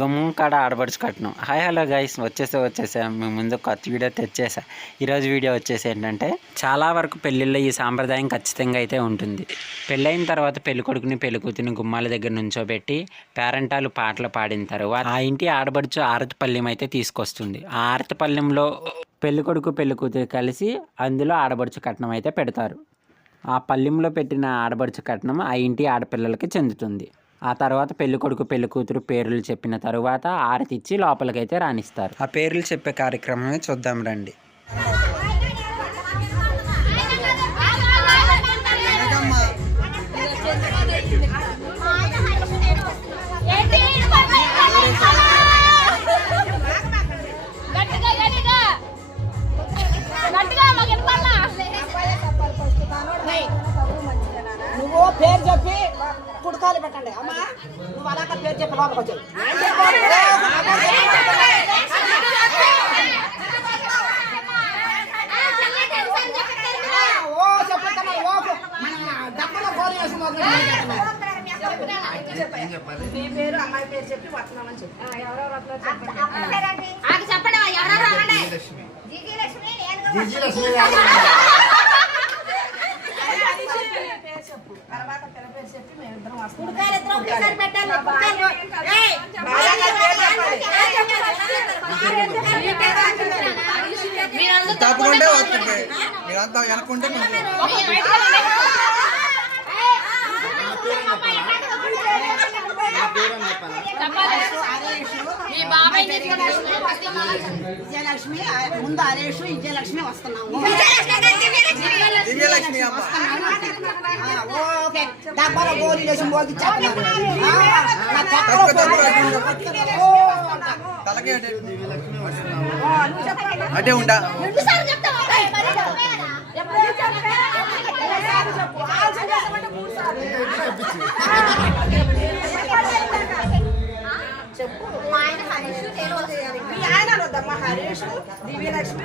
గుమ్మం కాడ ఆడపడుచు కట్నం. హాయ్ హలో గైస్, వచ్చేసా మీ ముందు కొత్త వీడియో తెచ్చేసా. ఈరోజు వీడియో వచ్చేసి ఏంటంటే, చాలా వరకు పెళ్ళిళ్ళలో ఈ సాంప్రదాయం ఖచ్చితంగా అయితే ఉంటుంది. పెళ్ళైన తర్వాత పెళ్ళికొడుకుని పెళ్ళికూతుని గుమ్మాల దగ్గర నుంచోబెట్టి పేరంటాలు పాటలు పాడిన తర్వాత ఆ ఇంటి ఆడపడుచు ఆరతి పళ్ళెం అయితే తీసుకొస్తుంది. ఆ ఆరతి పళ్ళెంలో పెళ్ళికొడుకు పెళ్ళికూతురు కలిసి అందులో ఆడపడుచు కట్నం అయితే పెడతారు. ఆ పళ్ళెంలో పెట్టిన ఆడపడుచు కట్నం ఆ ఇంటి ఆడపిల్లలకి చెందుతుంది. ఆ తర్వాత పెళ్ళికొడుకు పెళ్ళికూతురు పేర్లు చెప్పిన తరువాత ఆరతి ఇచ్చి లోపలికైతే రాణిస్తారు. ఆ పేర్లు చెప్పే కార్యక్రమమే చూద్దాం రండి. నువ్వు పేరు చెప్పి కుడుకాలు పెట్టండి అమ్మా. నువ్వు అలా పేరు చెప్పి లోపలికి వచ్చావు. ఓ చెప్తాను డబ్బులో గోలు వేసి నీ పేరు అమ్మాయి పేరు చెప్పి వస్తున్నామని చెప్పి ఎవరెవరు తప్పకుండా వస్తుంది. మీరంతా వెనకుంటే విజయలక్ష్మి ముందు హరేష్ విజయలక్ష్మి వస్తున్నాము. దివ్యలక్ష్మి అమ్మ ఓకే డబ్బాలో గోళీలు వేసి మోగి తలకి అటే ఉంటా. హరీష్ దివ్యలక్ష్మి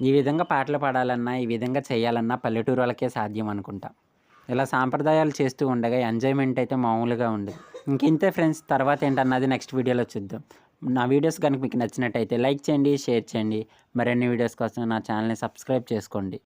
ఈ విధంగా పాటలు పాడాలన్నా ఈ విధంగా చేయాలన్నా పల్లెటూరు వాళ్ళకే సాధ్యం అనుకుంటా. ఇలా సాంప్రదాయాలు చేస్తూ ఉండగా ఎంజాయ్మెంట్ అయితే మామూలుగా ఉండదు. ఇంకింతే ఫ్రెండ్స్, తర్వాత ఏంటన్నది నెక్స్ట్ వీడియోలో చూద్దాం. నా వీడియోస్ కనుక మీకు నచ్చినట్టయితే లైక్ చేయండి, షేర్ చేయండి. మరిన్ని వీడియోస్ కోసం నా ఛానల్ని సబ్స్క్రైబ్ చేసుకోండి.